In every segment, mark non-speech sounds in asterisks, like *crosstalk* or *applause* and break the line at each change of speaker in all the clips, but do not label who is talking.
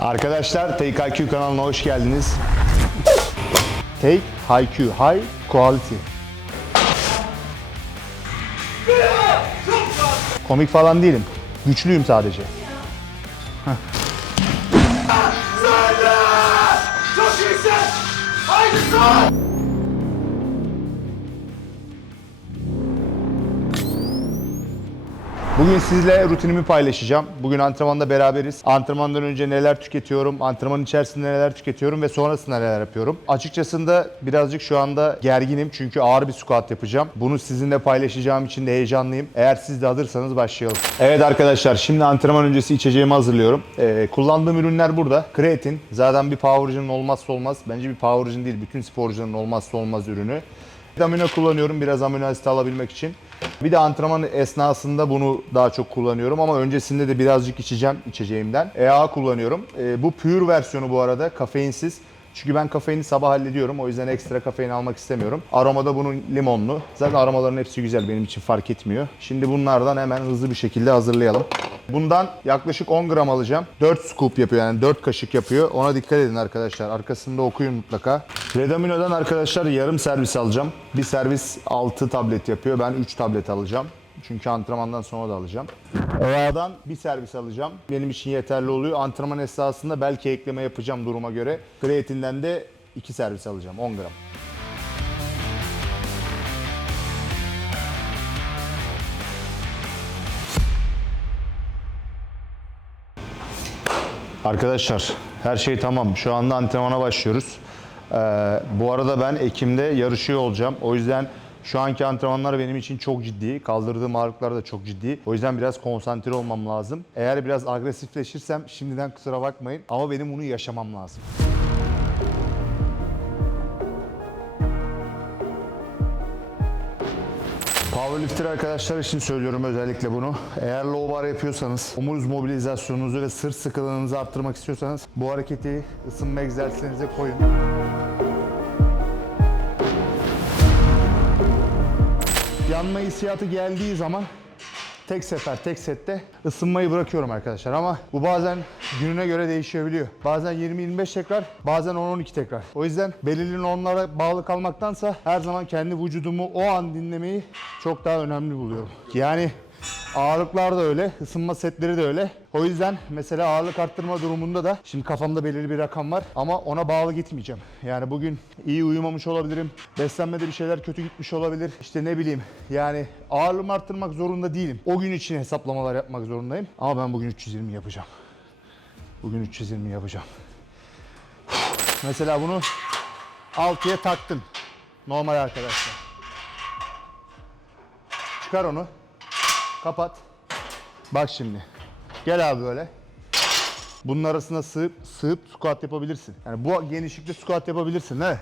Arkadaşlar Take IQ kanalına hoş geldiniz. Take IQ, High Quality. Komik falan değilim. Güçlüyüm sadece. Bugün sizle rutinimi paylaşacağım. Bugün antrenmanda beraberiz. Antrenmandan önce neler tüketiyorum, antrenman içerisinde neler tüketiyorum ve sonrasında neler yapıyorum. Açıkçası da birazcık şu anda gerginim çünkü ağır bir squat yapacağım. Bunu sizinle paylaşacağım için de heyecanlıyım. Eğer siz de hazırsanız başlayalım. Evet arkadaşlar şimdi antrenman öncesi içeceğimi hazırlıyorum. Ee, kullandığım ürünler burada. Kreatin zaten bir powercının olmazsa olmaz. Bence bir powercın değil bütün sporcuların olmazsa olmaz ürünü. Amino kullanıyorum biraz amino asit alabilmek için. Bir de antrenman esnasında bunu daha çok kullanıyorum ama öncesinde de birazcık içeceğim içeceğimden. EA kullanıyorum. E, bu pure versiyonu bu arada kafeinsiz. Çünkü ben kafeini sabah hallediyorum. O yüzden ekstra kafein almak istemiyorum. Aromada bunun limonlu. Zaten aromaların hepsi güzel. Benim için fark etmiyor. Şimdi bunlardan hemen hızlı bir şekilde hazırlayalım. Bundan yaklaşık 10 gram alacağım. 4 scoop yapıyor yani 4 kaşık yapıyor. Ona dikkat edin arkadaşlar. Arkasında okuyun mutlaka. Redamino'dan arkadaşlar yarım servis alacağım. Bir servis 6 tablet yapıyor. Ben 3 tablet alacağım. Çünkü antrenmandan sonra da alacağım. Ra'dan bir servis alacağım. Benim için yeterli oluyor. Antrenman esnasında belki ekleme yapacağım duruma göre. Kreatinden de 2 servis alacağım 10 gram. Arkadaşlar her şey tamam. Şu anda antrenmana başlıyoruz. Ee, bu arada ben Ekim'de yarışıyor olacağım. O yüzden şu anki antrenmanlar benim için çok ciddi. Kaldırdığım ağırlıklar da çok ciddi. O yüzden biraz konsantre olmam lazım. Eğer biraz agresifleşirsem şimdiden kusura bakmayın. Ama benim bunu yaşamam lazım. Powerlifter arkadaşlar için söylüyorum özellikle bunu. Eğer low bar yapıyorsanız, omuz mobilizasyonunuzu ve sırt sıkılığınızı arttırmak istiyorsanız bu hareketi ısınma egzersizlerinize koyun. Yanma hissiyatı geldiği zaman tek sefer, tek sette ısınmayı bırakıyorum arkadaşlar ama bu bazen gününe göre değişebiliyor. Bazen 20-25 tekrar, bazen 10-12 tekrar. O yüzden belirli normlara bağlı kalmaktansa her zaman kendi vücudumu o an dinlemeyi çok daha önemli buluyorum. Yani Ağırlıklar da öyle, ısınma setleri de öyle. O yüzden mesela ağırlık arttırma durumunda da şimdi kafamda belirli bir rakam var ama ona bağlı gitmeyeceğim. Yani bugün iyi uyumamış olabilirim, beslenmede bir şeyler kötü gitmiş olabilir. İşte ne bileyim yani ağırlığımı arttırmak zorunda değilim. O gün için hesaplamalar yapmak zorundayım. Ama ben bugün 320 yapacağım. Bugün 320 yapacağım. Mesela bunu 6'ya taktın. Normal arkadaşlar. Çıkar onu. Kapat. Bak şimdi. Gel abi böyle. Bunun arasına sığıp sığıp squat yapabilirsin. Yani bu genişlikte squat yapabilirsin ne?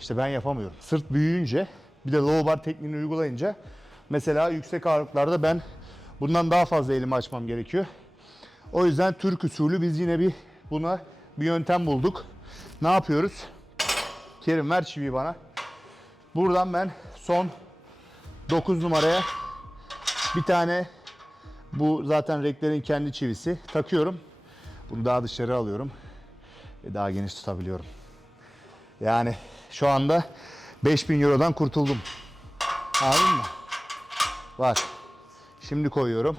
İşte ben yapamıyorum. Sırt büyüyünce bir de low bar tekniğini uygulayınca mesela yüksek ağırlıklarda ben bundan daha fazla elimi açmam gerekiyor. O yüzden Türk usulü biz yine bir buna bir yöntem bulduk. Ne yapıyoruz? Kerim ver çiviyi bana. Buradan ben son 9 numaraya bir tane bu zaten renklerin kendi çivisi takıyorum. Bunu daha dışarı alıyorum ve daha geniş tutabiliyorum. Yani şu anda 5000 Euro'dan kurtuldum. Anladın mı? Bak. Şimdi koyuyorum.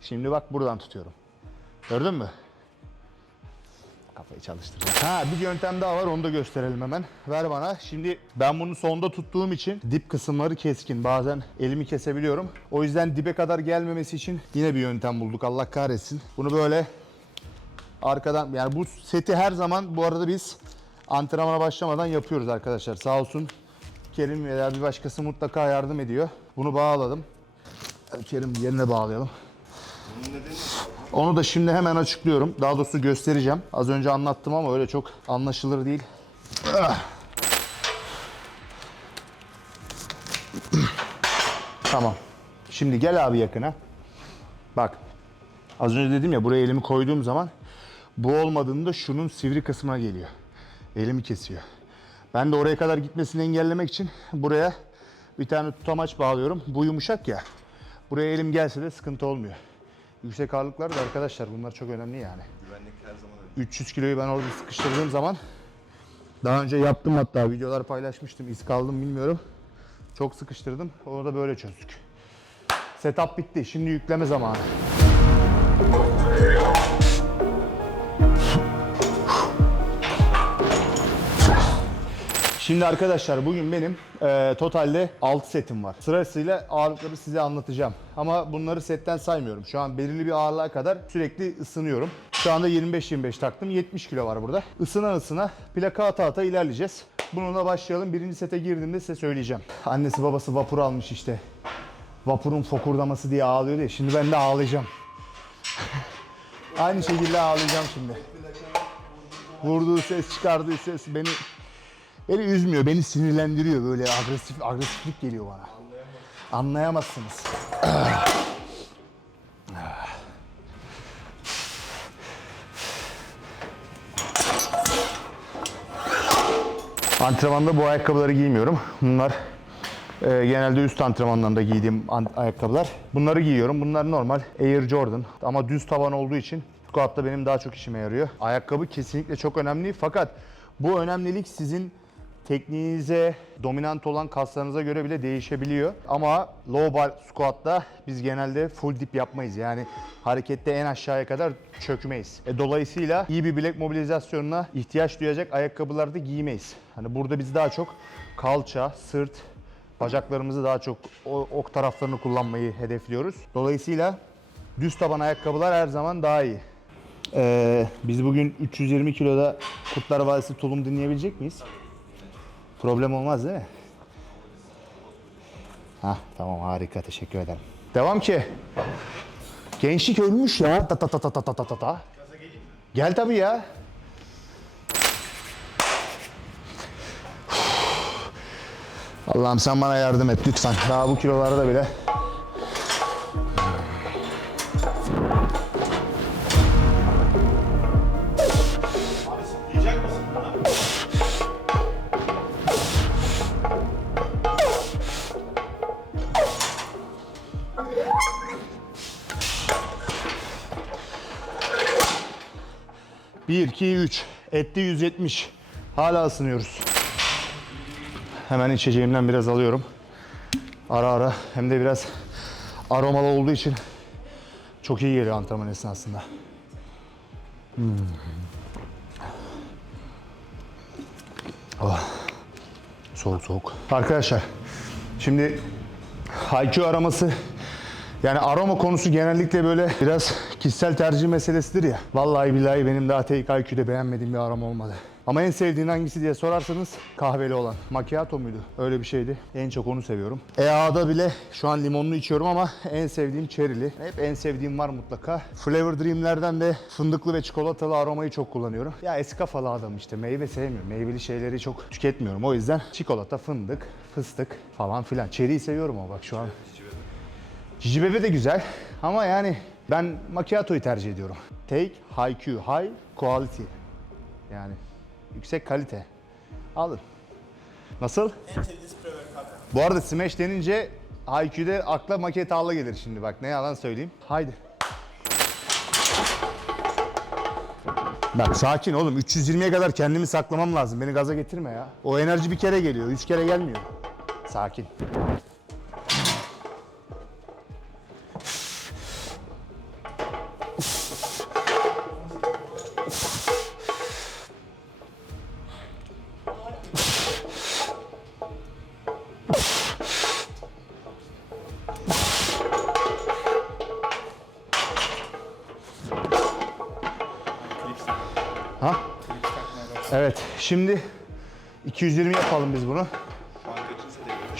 Şimdi bak buradan tutuyorum. Gördün mü? Kafayı çalıştıracağım. Ha bir yöntem daha var onu da gösterelim hemen. Ver bana. Şimdi ben bunu sonda tuttuğum için dip kısımları keskin. Bazen elimi kesebiliyorum. O yüzden dibe kadar gelmemesi için yine bir yöntem bulduk. Allah kahretsin. Bunu böyle arkadan yani bu seti her zaman bu arada biz antrenmana başlamadan yapıyoruz arkadaşlar. Sağ olsun Kerim veya bir başkası mutlaka yardım ediyor. Bunu bağladım. Kerim yerine bağlayalım. Onu da şimdi hemen açıklıyorum. Daha doğrusu göstereceğim. Az önce anlattım ama öyle çok anlaşılır değil. Ah. tamam. Şimdi gel abi yakına. Bak. Az önce dedim ya buraya elimi koyduğum zaman bu olmadığında şunun sivri kısmına geliyor. Elimi kesiyor. Ben de oraya kadar gitmesini engellemek için buraya bir tane tutamaç bağlıyorum. Bu yumuşak ya. Buraya elim gelse de sıkıntı olmuyor. Yüksek ağırlıklar da arkadaşlar bunlar çok önemli yani.
Güvenlik her zaman önemli.
300 kiloyu ben orada sıkıştırdığım zaman daha önce yaptım hatta videolar paylaşmıştım. iz kaldım bilmiyorum. Çok sıkıştırdım. Orada böyle çözdük. Setup bitti. Şimdi yükleme zamanı. Şimdi arkadaşlar bugün benim e, totalde 6 setim var. Sırasıyla ağırlıkları size anlatacağım. Ama bunları setten saymıyorum. Şu an belirli bir ağırlığa kadar sürekli ısınıyorum. Şu anda 25-25 taktım. 70 kilo var burada. Isına ısına plaka ata ata ilerleyeceğiz. Bununla başlayalım. Birinci sete girdiğimde size söyleyeceğim. Annesi babası vapur almış işte. Vapurun fokurdaması diye ağlıyordu ya. Şimdi ben de ağlayacağım. Aynı şekilde ağlayacağım şimdi. Vurduğu ses, çıkardığı ses beni Beni üzmüyor, beni sinirlendiriyor. Böyle agresif agresiflik geliyor bana. Anlayamazsınız. Antrenmanda bu ayakkabıları giymiyorum. Bunlar e, genelde üst antrenmanlarında giydiğim an- ayakkabılar. Bunları giyiyorum. Bunlar normal Air Jordan ama düz taban olduğu için squat'ta benim daha çok işime yarıyor. Ayakkabı kesinlikle çok önemli fakat bu önemlilik sizin tekniğinize, dominant olan kaslarınıza göre bile değişebiliyor. Ama low bar squat'ta biz genelde full dip yapmayız. Yani harekette en aşağıya kadar çökmeyiz. E, dolayısıyla iyi bir bilek mobilizasyonuna ihtiyaç duyacak ayakkabıları da giymeyiz. Hani burada biz daha çok kalça, sırt, bacaklarımızı daha çok o, ok taraflarını kullanmayı hedefliyoruz. Dolayısıyla düz taban ayakkabılar her zaman daha iyi. Ee, biz bugün 320 kiloda Kurtlar Vadisi tulum dinleyebilecek miyiz? Problem olmaz değil mi? Ha tamam harika teşekkür ederim. Devam ki. Gençlik ölmüş ya. Ta ta ta ta ta ta ta ta. Gel tabii ya. Allah'ım sen bana yardım et lütfen. Daha bu kilolarda bile 1, 2, 3. Etli 170. Hala ısınıyoruz. Hemen içeceğimden biraz alıyorum. Ara ara hem de biraz aromalı olduğu için çok iyi geliyor antrenman esnasında. Hmm. Oh. Soğuk soğuk. Arkadaşlar şimdi IQ araması yani aroma konusu genellikle böyle biraz kişisel tercih meselesidir ya. Vallahi billahi benim daha tek IQ'de beğenmediğim bir aroma olmadı. Ama en sevdiğin hangisi diye sorarsanız kahveli olan. Macchiato muydu? Öyle bir şeydi. En çok onu seviyorum. EA'da bile şu an limonlu içiyorum ama en sevdiğim cherry'li. Hep en sevdiğim var mutlaka. Flavor Dream'lerden de fındıklı ve çikolatalı aromayı çok kullanıyorum. Ya eski kafalı adam işte meyve sevmiyorum. Meyveli şeyleri çok tüketmiyorum. O yüzden çikolata, fındık, fıstık falan filan. Cherry'yi seviyorum ama bak şu an Cici Bebe de güzel ama yani ben macchiato'yu tercih ediyorum. Take high Q, high quality. Yani yüksek kalite. Alın. Nasıl? Bu arada smash denince IQ'de akla maketalla gelir şimdi bak ne yalan söyleyeyim. Haydi. Bak sakin oğlum 320'ye kadar kendimi saklamam lazım. Beni gaza getirme ya. O enerji bir kere geliyor, üç kere gelmiyor. Sakin. Şimdi 220 yapalım biz bunu.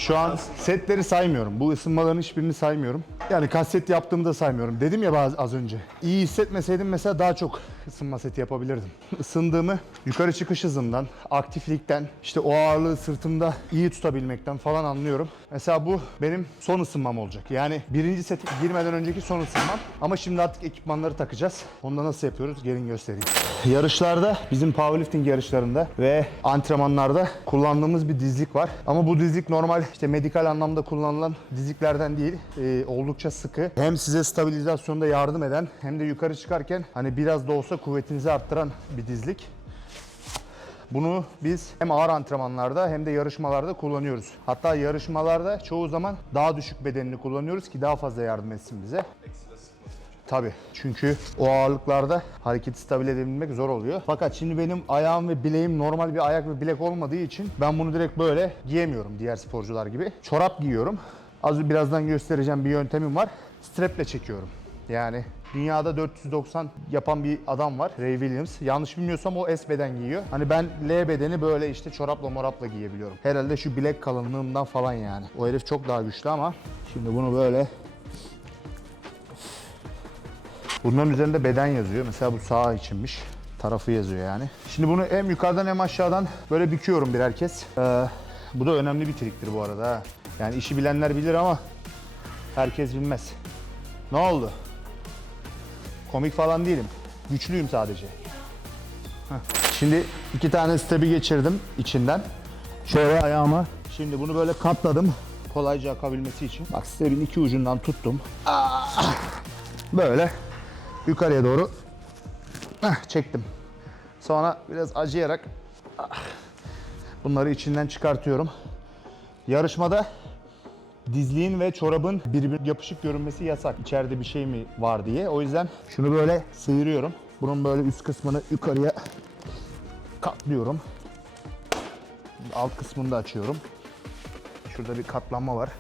Şu an
setleri saymıyorum. Bu ısınmaların hiçbirini saymıyorum. Yani kaç set yaptığımı da saymıyorum. Dedim ya bazı az önce. İyi hissetmeseydim mesela daha çok ısınma seti yapabilirdim. Isındığımı yukarı çıkış hızından, aktiflikten, işte o ağırlığı sırtımda iyi tutabilmekten falan anlıyorum. Mesela bu benim son ısınmam olacak. Yani birinci set girmeden önceki son ısınmam. Ama şimdi artık ekipmanları takacağız. Onu da nasıl yapıyoruz gelin göstereyim. Yarışlarda, bizim powerlifting yarışlarında ve antrenmanlarda kullandığımız bir dizlik var. Ama bu dizlik normal işte medikal anlamda kullanılan dizliklerden değil. Ee, oldukça sıkı. Hem size stabilizasyonda yardım eden hem de yukarı çıkarken hani biraz da olsa kuvvetinizi arttıran bir dizlik. Bunu biz hem ağır antrenmanlarda hem de yarışmalarda kullanıyoruz. Hatta yarışmalarda çoğu zaman daha düşük bedenini kullanıyoruz ki daha fazla yardım etsin bize. Tabii. Çünkü o ağırlıklarda hareketi stabil edebilmek zor oluyor. Fakat şimdi benim ayağım ve bileğim normal bir ayak ve bilek olmadığı için ben bunu direkt böyle giyemiyorum diğer sporcular gibi. Çorap giyiyorum. Az birazdan göstereceğim bir yöntemim var. Straple çekiyorum. Yani dünyada 490 yapan bir adam var. Ray Williams. Yanlış bilmiyorsam o S beden giyiyor. Hani ben L bedeni böyle işte çorapla morapla giyebiliyorum. Herhalde şu bilek kalınlığımdan falan yani. O herif çok daha güçlü ama şimdi bunu böyle Bunların üzerinde beden yazıyor. Mesela bu sağ içinmiş. Tarafı yazıyor yani. Şimdi bunu hem yukarıdan hem aşağıdan böyle büküyorum birer kez. Ee, bu da önemli bir triktir bu arada. Yani işi bilenler bilir ama herkes bilmez. Ne oldu? Komik falan değilim. Güçlüyüm sadece. Heh. Şimdi iki tane stebi geçirdim içinden. Şöyle ayağıma. Şimdi bunu böyle katladım. Kolayca akabilmesi için. Bak stebin iki ucundan tuttum. Böyle yukarıya doğru ah, çektim. Sonra biraz acıyarak ah, bunları içinden çıkartıyorum. Yarışmada dizliğin ve çorabın birbirine yapışık görünmesi yasak. İçeride bir şey mi var diye. O yüzden şunu böyle sıyırıyorum. Bunun böyle üst kısmını yukarıya katlıyorum. Alt kısmını da açıyorum. Şurada bir katlanma var.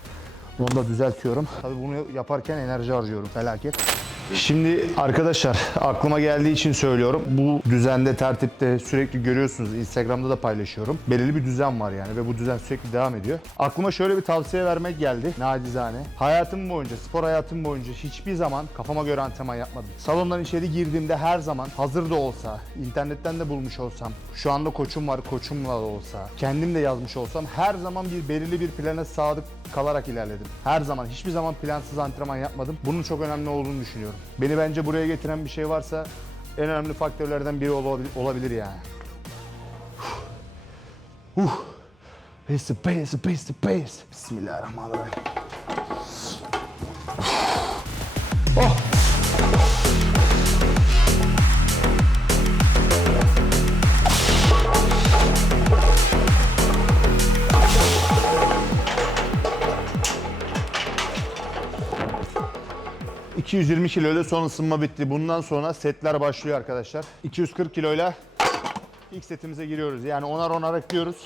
Onu da düzeltiyorum. Tabii bunu yaparken enerji harcıyorum felaket. Şimdi arkadaşlar aklıma geldiği için söylüyorum. Bu düzende, tertipte sürekli görüyorsunuz. Instagram'da da paylaşıyorum. Belirli bir düzen var yani ve bu düzen sürekli devam ediyor. Aklıma şöyle bir tavsiye vermek geldi. Nacizane. Hayatım boyunca, spor hayatım boyunca hiçbir zaman kafama göre antrenman yapmadım. Salondan içeri girdiğimde her zaman hazır da olsa, internetten de bulmuş olsam, şu anda koçum var, koçumla da olsa, kendim de yazmış olsam her zaman bir belirli bir plana sadık kalarak ilerledim. Her zaman, hiçbir zaman plansız antrenman yapmadım. Bunun çok önemli olduğunu düşünüyorum. Beni bence buraya getiren bir şey varsa en önemli faktörlerden biri olabil- olabilir yani. Huh. Pace pace, pace, pace. Bismillahirrahmanirrahim. ...220 kiloyla son ısınma bitti. Bundan sonra setler başlıyor arkadaşlar. 240 kiloyla ilk setimize giriyoruz. Yani onar onar ekliyoruz.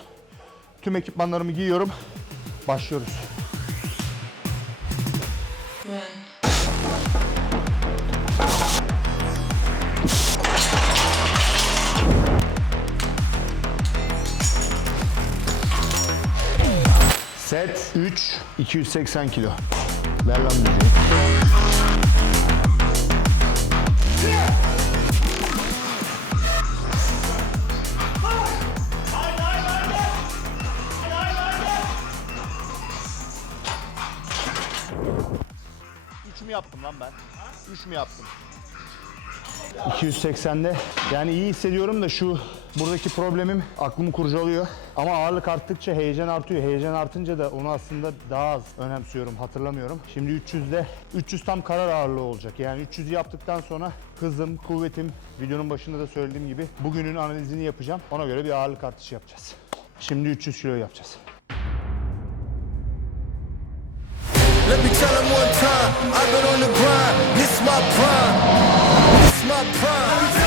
Tüm ekipmanlarımı giyiyorum. Başlıyoruz. Set 3 280 kilo. Ver lan müziği. Mü yaptım lan ben? Üç mü yaptım? 280'de yani iyi hissediyorum da şu buradaki problemim aklımı kurcalıyor. Ama ağırlık arttıkça heyecan artıyor. Heyecan artınca da onu aslında daha az önemsiyorum, hatırlamıyorum. Şimdi 300'de 300 tam karar ağırlığı olacak. Yani 300'ü yaptıktan sonra hızım, kuvvetim videonun başında da söylediğim gibi bugünün analizini yapacağım. Ona göre bir ağırlık artışı yapacağız. Şimdi 300 kilo yapacağız.
Let me tell them one time, I've been on the grind. This my prime. This my prime.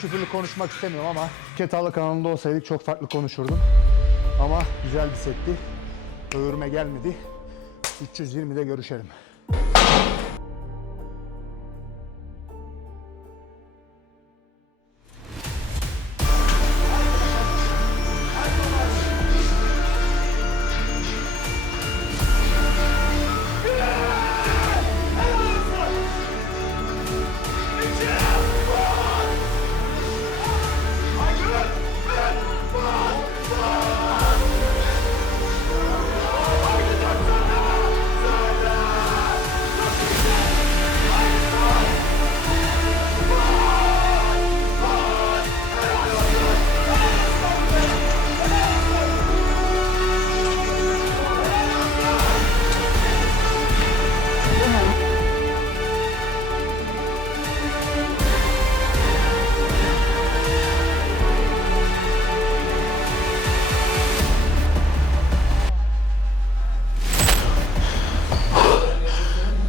Küfürlü konuşmak istemiyorum ama Ketalı kanalında olsaydık çok farklı konuşurdum. Ama güzel bir setti. Öğürme gelmedi. 320'de görüşelim.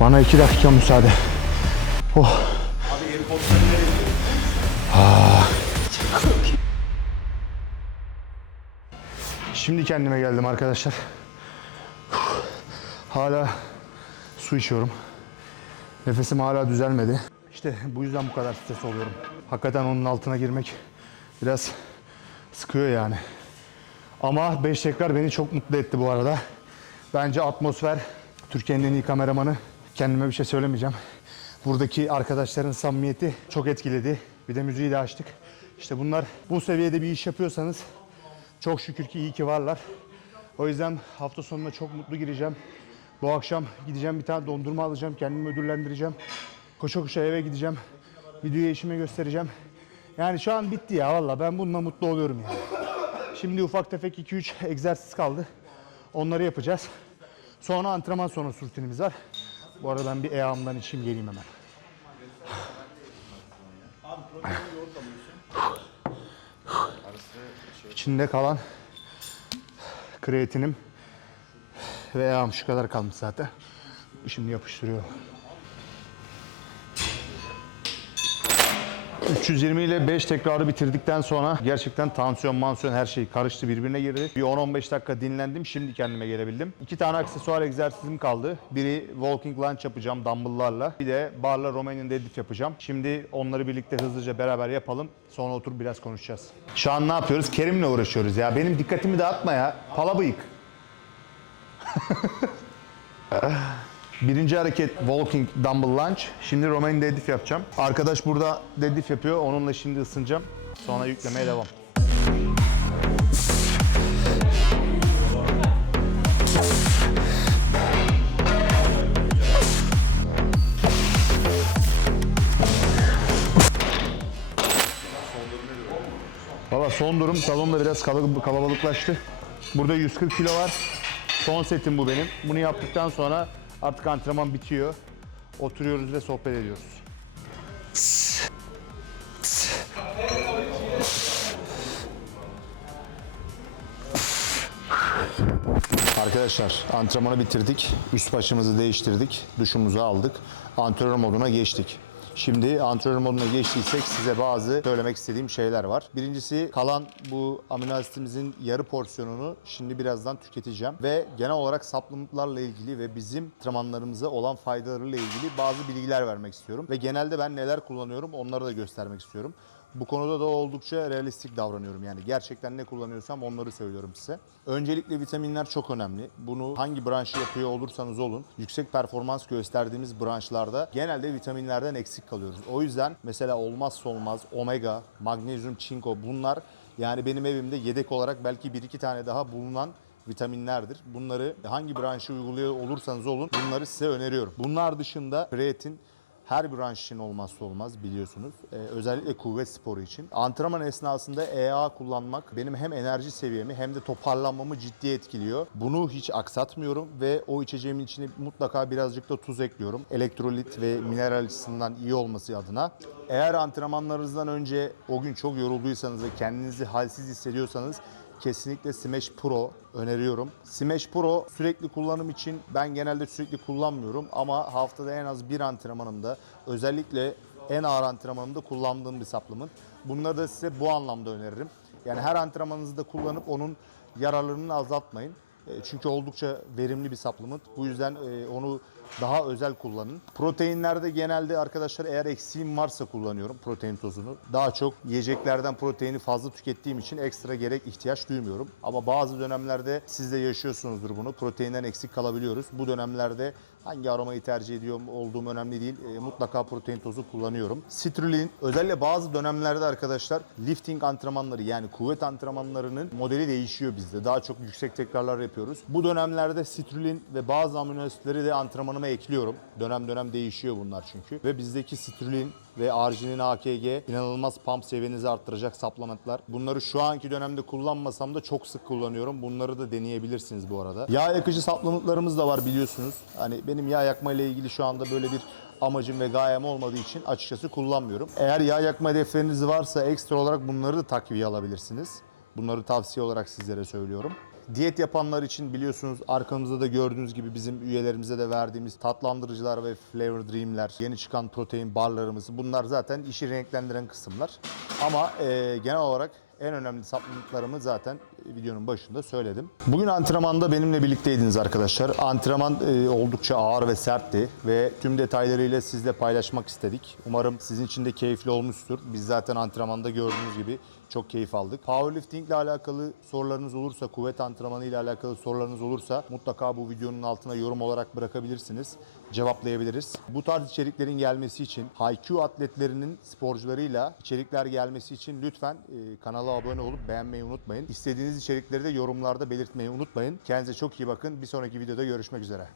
Bana iki dakika müsaade. Oh.
Abi nereye
Şimdi kendime geldim arkadaşlar. Hala su içiyorum. Nefesim hala düzelmedi. İşte bu yüzden bu kadar stres oluyorum. Hakikaten onun altına girmek biraz sıkıyor yani. Ama 5 tekrar beni çok mutlu etti bu arada. Bence atmosfer, Türkiye'nin en iyi kameramanı. Kendime bir şey söylemeyeceğim. Buradaki arkadaşların samimiyeti çok etkiledi. Bir de müziği de açtık. İşte bunlar bu seviyede bir iş yapıyorsanız çok şükür ki iyi ki varlar. O yüzden hafta sonuna çok mutlu gireceğim. Bu akşam gideceğim bir tane dondurma alacağım. Kendimi ödüllendireceğim. Koşa koşa eve gideceğim. Videoyu eşime göstereceğim. Yani şu an bitti ya valla ben bununla mutlu oluyorum yani. Şimdi ufak tefek 2-3 *laughs* egzersiz kaldı. Onları yapacağız. Sonra antrenman sonrası rutinimiz var. Bu arada ben bir EA'mdan içeyim geleyim hemen. İçinde kalan kreatinim ve EA'm şu kadar kalmış zaten. Şimdi yapıştırıyor. 320 ile 5 tekrarı bitirdikten sonra gerçekten tansiyon, mansiyon her şey karıştı birbirine girdi. Bir 10-15 dakika dinlendim. Şimdi kendime gelebildim. İki tane aksesuar egzersizim kaldı. Biri walking lunge yapacağım dumbbell'larla. Bir de barla Romanian deadlift yapacağım. Şimdi onları birlikte hızlıca beraber yapalım. Sonra oturup biraz konuşacağız. Şu an ne yapıyoruz? Kerim'le uğraşıyoruz ya. Benim dikkatimi dağıtma ya. Pala bıyık. *laughs* Birinci hareket walking dumbbell lunge. Şimdi Romanian deadlift yapacağım. Arkadaş burada deadlift yapıyor. Onunla şimdi ısınacağım. Sonra yüklemeye devam. Valla son durum salonda biraz kala- kalabalıklaştı. Burada 140 kilo var. Son setim bu benim. Bunu yaptıktan sonra artık antrenman bitiyor. Oturuyoruz ve sohbet ediyoruz. Arkadaşlar antrenmanı bitirdik. Üst başımızı değiştirdik. Duşumuzu aldık. Antrenör moduna geçtik. Şimdi antrenör moduna geçtiysek size bazı söylemek istediğim şeyler var. Birincisi kalan bu amino asitimizin yarı porsiyonunu şimdi birazdan tüketeceğim. Ve genel olarak supplementlarla ilgili ve bizim antrenmanlarımıza olan faydalarıyla ilgili bazı bilgiler vermek istiyorum. Ve genelde ben neler kullanıyorum onları da göstermek istiyorum. Bu konuda da oldukça realistik davranıyorum. Yani gerçekten ne kullanıyorsam onları söylüyorum size. Öncelikle vitaminler çok önemli. Bunu hangi branşı yapıyor olursanız olun, yüksek performans gösterdiğimiz branşlarda genelde vitaminlerden eksik kalıyoruz. O yüzden mesela olmazsa olmaz omega, magnezyum, çinko bunlar yani benim evimde yedek olarak belki bir iki tane daha bulunan vitaminlerdir. Bunları hangi branşı uyguluyor olursanız olun bunları size öneriyorum. Bunlar dışında kreatin her branş için olmazsa olmaz biliyorsunuz. Ee, özellikle kuvvet sporu için. Antrenman esnasında EA kullanmak benim hem enerji seviyemi hem de toparlanmamı ciddi etkiliyor. Bunu hiç aksatmıyorum ve o içeceğimin içine mutlaka birazcık da tuz ekliyorum. Elektrolit ve mineral açısından iyi olması adına. Eğer antrenmanlarınızdan önce o gün çok yorulduysanız ve kendinizi halsiz hissediyorsanız kesinlikle Smash Pro öneriyorum. Smash Pro sürekli kullanım için ben genelde sürekli kullanmıyorum ama haftada en az bir antrenmanımda özellikle en ağır antrenmanımda kullandığım bir supplement. Bunları da size bu anlamda öneririm. Yani her antrenmanınızda kullanıp onun yararlarını azaltmayın. E, Çünkü oldukça verimli bir supplement. Bu yüzden e, onu daha özel kullanın. Proteinlerde genelde arkadaşlar eğer eksiğim varsa kullanıyorum protein tozunu. Daha çok yiyeceklerden proteini fazla tükettiğim için ekstra gerek ihtiyaç duymuyorum. Ama bazı dönemlerde siz de yaşıyorsunuzdur bunu. Proteinden eksik kalabiliyoruz. Bu dönemlerde hangi aromayı tercih ediyorum olduğum önemli değil. E, mutlaka protein tozu kullanıyorum. Citrulline özellikle bazı dönemlerde arkadaşlar lifting antrenmanları yani kuvvet antrenmanlarının modeli değişiyor bizde. Daha çok yüksek tekrarlar yapıyoruz. Bu dönemlerde citrulline ve bazı amino asitleri de antrenmanıma ekliyorum. Dönem dönem değişiyor bunlar çünkü. Ve bizdeki citrulline ve arginin AKG inanılmaz pump seviyenizi arttıracak supplementlar. Bunları şu anki dönemde kullanmasam da çok sık kullanıyorum. Bunları da deneyebilirsiniz bu arada. Yağ yakıcı supplementlarımız da var biliyorsunuz. Hani benim yağ yakma ile ilgili şu anda böyle bir amacım ve gayem olmadığı için açıkçası kullanmıyorum. Eğer yağ yakma hedefleriniz varsa ekstra olarak bunları da takviye alabilirsiniz. Bunları tavsiye olarak sizlere söylüyorum. Diyet yapanlar için biliyorsunuz arkamızda da gördüğünüz gibi bizim üyelerimize de verdiğimiz tatlandırıcılar ve Flavor Dream'ler, yeni çıkan protein barlarımız bunlar zaten işi renklendiren kısımlar. Ama e, genel olarak en önemli supplementlarımı zaten videonun başında söyledim. Bugün antrenmanda benimle birlikteydiniz arkadaşlar. Antrenman e, oldukça ağır ve sertti ve tüm detaylarıyla sizle paylaşmak istedik. Umarım sizin için de keyifli olmuştur. Biz zaten antrenmanda gördüğünüz gibi çok keyif aldık. Powerlifting ile alakalı sorularınız olursa, kuvvet antrenmanı ile alakalı sorularınız olursa mutlaka bu videonun altına yorum olarak bırakabilirsiniz. Cevaplayabiliriz. Bu tarz içeriklerin gelmesi için HiQ atletlerinin sporcularıyla içerikler gelmesi için lütfen e, kanala abone olup beğenmeyi unutmayın. İstediğiniz içerikleri de yorumlarda belirtmeyi unutmayın. Kendinize çok iyi bakın. Bir sonraki videoda görüşmek üzere.